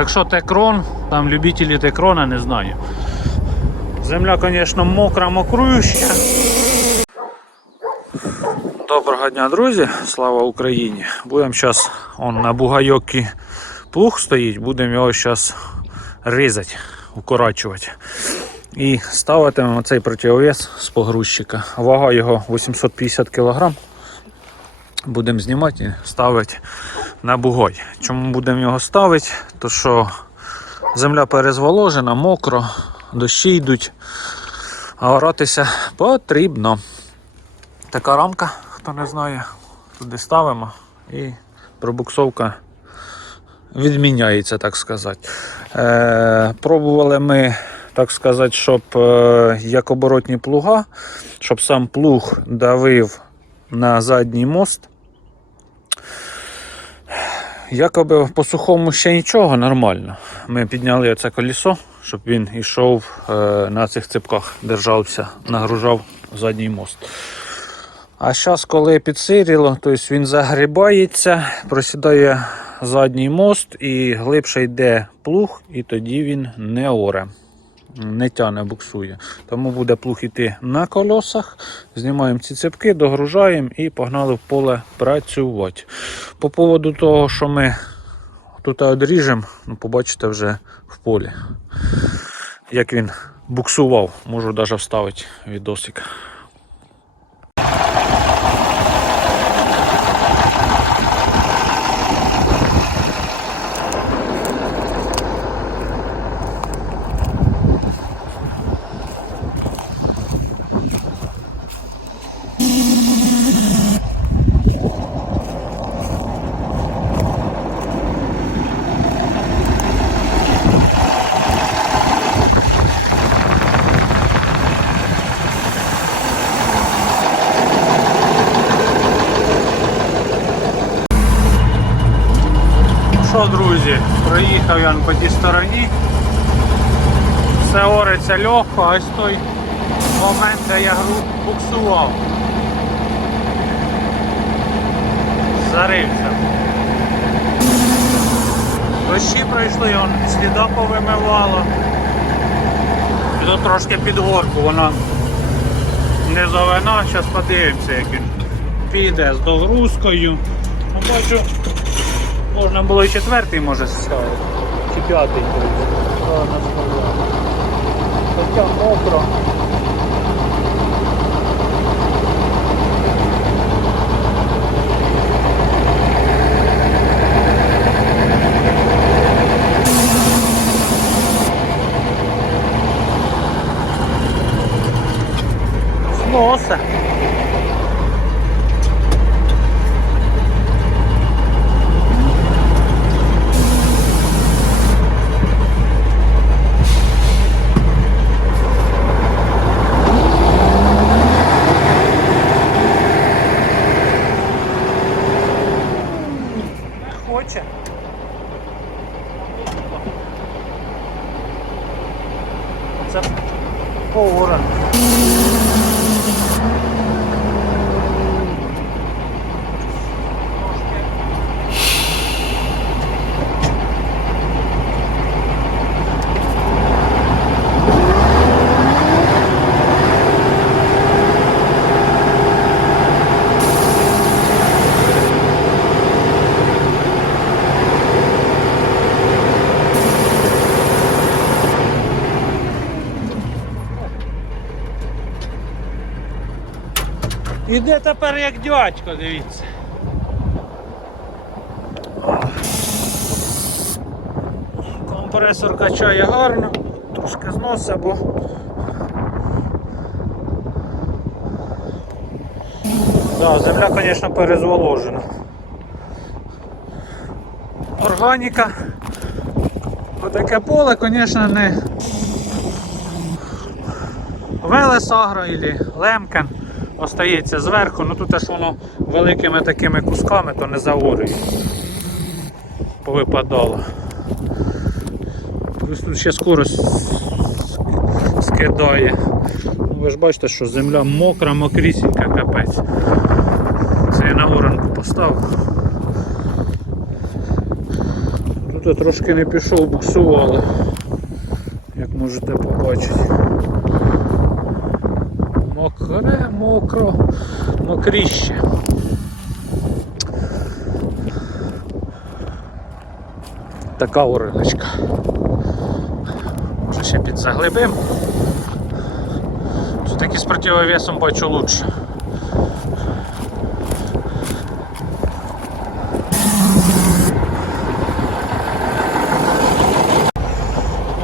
Так що текрон, там любителі текрона, не знаю. Земля, звісно, мокра, мокрующа. Доброго дня, друзі! Слава Україні! Будемо зараз на бугайокі плуг стоїть, будемо його зараз різати, укорачувати. І ставитимемо цей противовес з погрузчика. Вага його 850 кг. Будемо знімати і ставити на бугой. Чому будемо його ставити? То що земля перезволожена, мокро, дощі йдуть, а оратися потрібно. Така рамка, хто не знає, туди ставимо і пробуксовка відміняється, так сказати. Е, пробували ми, так сказати, щоб е, як оборотні плуга, щоб сам плуг давив на задній мост. Якоби по сухому ще нічого нормально. Ми підняли оце колесо, щоб він йшов е, на цих ципках, держався, нагружав задній мост. А зараз, коли підсиріло, то есть він загрібається, просідає задній мост і глибше йде плуг, і тоді він не оре, не тяне, буксує. Тому буде плуг йти на колосах, знімаємо ці цепки, догружаємо і погнали в поле працювати. По поводу того, що ми тут одріжемо, ну, побачите вже в полі, як він буксував. Можу навіть вставити відосик. Що, друзі, я по тій стороні. Все ориться легко, а ось той момент, де я буксував. Зарився. Дощі пройшли, он сліда повимивало. Тут трошки під горку, вона низовина, зараз подивимося, як він піде з догрузкою. Ну, бачу, Можна було і четвертий, може, ставити. П'ятий. Хоча мокро. Сноса. Це повора. Іде тепер як дядько, дивіться. Компресор качає гарно, трошки зноса, бо да, земля, звісно, перезволожена. Органіка. Отаке поле, звісно, не Велес Агро або Лемкен остається зверху, ну тут аж воно великими такими кусками, то не заорює. Повипадало. Плюс тут ще скорость скидає. Ну, ви ж бачите, що земля мокра, мокрісінька, капець. Це я на оранку поставив. Тут то трошки не пішов, буксували, як можете побачити. Мокре, мокро, мокріще. Така орилочка. Може ще підзаглибим. Все-таки з противовесом бачу лучше.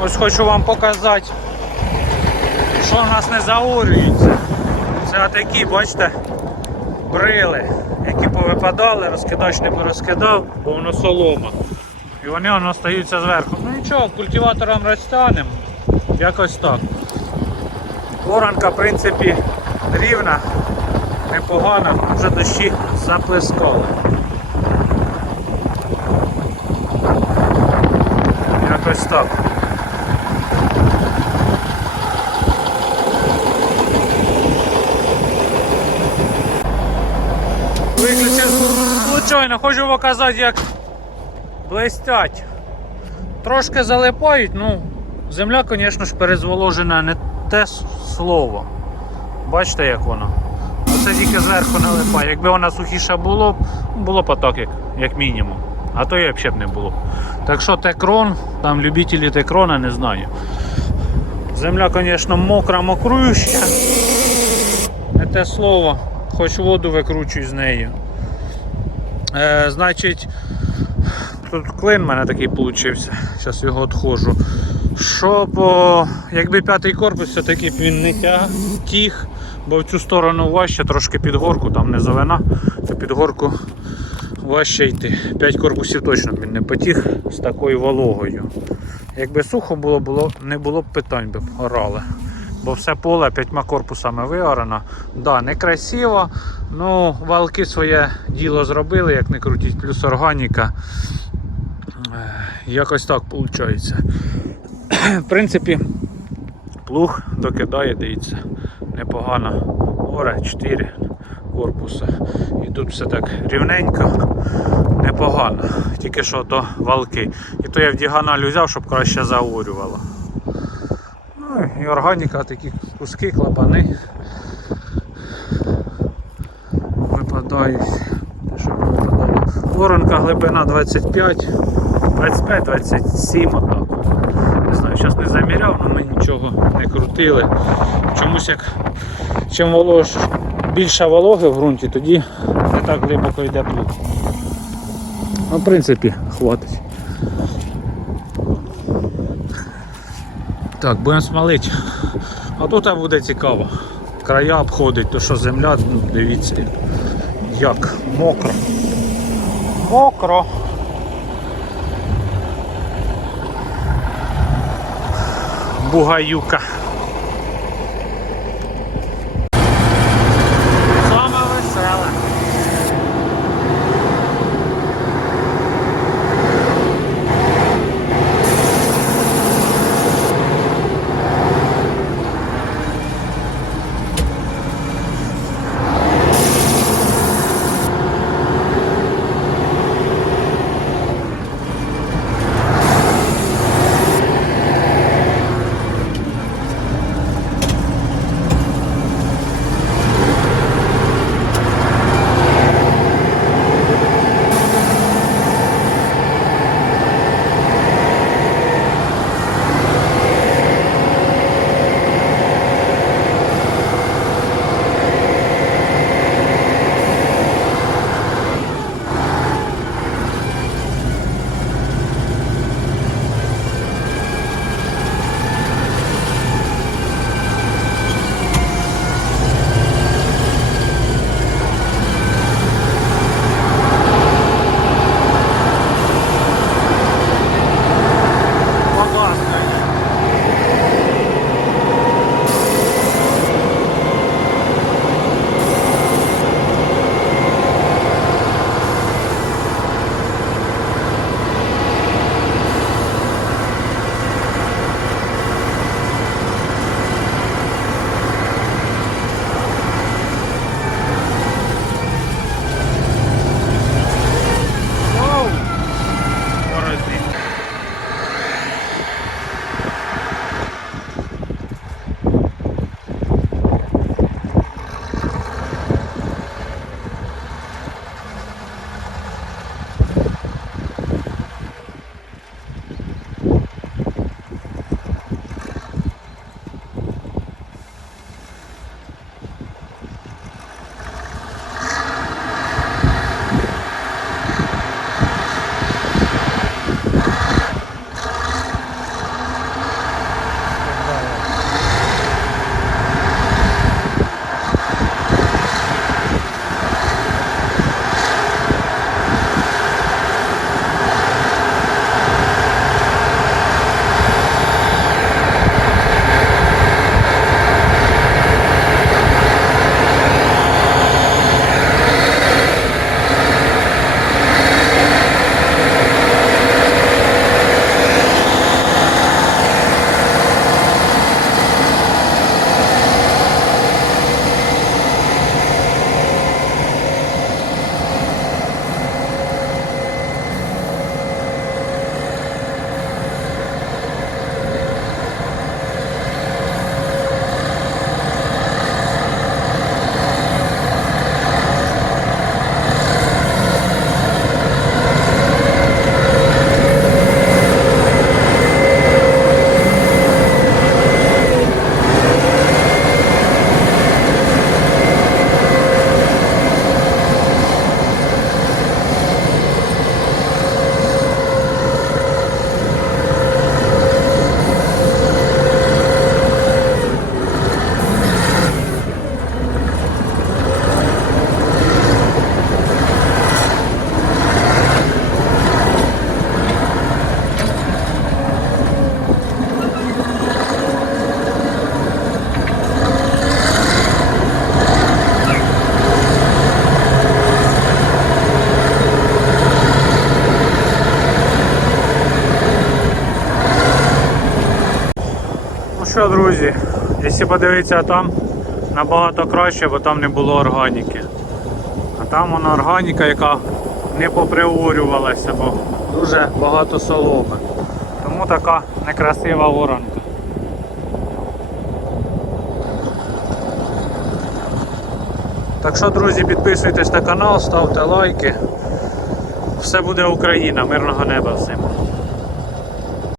Ось хочу вам показати, що в нас не заорюється. Це такі, бачите, брили, які повипадали, розкидач не порозкидав, бо воно солома. І вони воно стаються зверху. Ну нічого, культиватором розтягнемо. Якось так. Воронка, в принципі, рівна, непогана, вже дощі заплескали. Якось так. Виключив случайно, хочу показати, як блистять. Трошки залипають, ну, земля, звісно ж, перезволожена не те слово. Бачите, як воно? Оце тільки зверху налипає. Якби вона сухіша було, ну, було б так, як, як мінімум. А то і взагалі б не було. Так що текрон, там любителі текрона, не знаю. Земля, звісно, мокра, мокрующа. Не те слово, хоч воду викручуй з нею. Е, значить, тут клин в мене такий получився. Зараз його відходжу. Щоб, о, якби п'ятий корпус все-таки він не тяг, бо в цю сторону важче, трошки під горку, там не зелена, то під горку важче йти. П'ять корпусів точно б він не потіг з такою вологою. Якби сухо було, було не було б питань б орали. Бо все поле п'ятьма корпусами виорано. Да, некрасиво, ну валки своє діло зробили, як не крутіть, плюс органіка. Якось так виходить. В принципі, плуг докидає, дивіться, непогано. Оре 4 корпуси. І тут все так рівненько, непогано. Тільки що то валки. І то я в діагональ взяв, щоб краще заорювало. Ну і органіка, такі куски, клапани. Випадають. Те, що випадало. Воронка глибина 25, 25-27 отак. Не знаю, зараз не заміряв, але ми нічого не крутили. Чомусь як чим волож, більше вологи в ґрунті, тоді не так глибоко йде плуг. Ну, в принципі, хватить. Так, будемо смалити. А тут буде цікаво. Края обходить, то що земля, ну, дивіться, як мокро. Мокро. Бугаюка. Друзі, якщо подивитися там, набагато краще, бо там не було органіки. А там вона органіка, яка не поприурювалася, бо дуже багато соломи. Тому така некрасива воронка. Так що, друзі, підписуйтесь на канал, ставте лайки. Все буде Україна, мирного неба всім.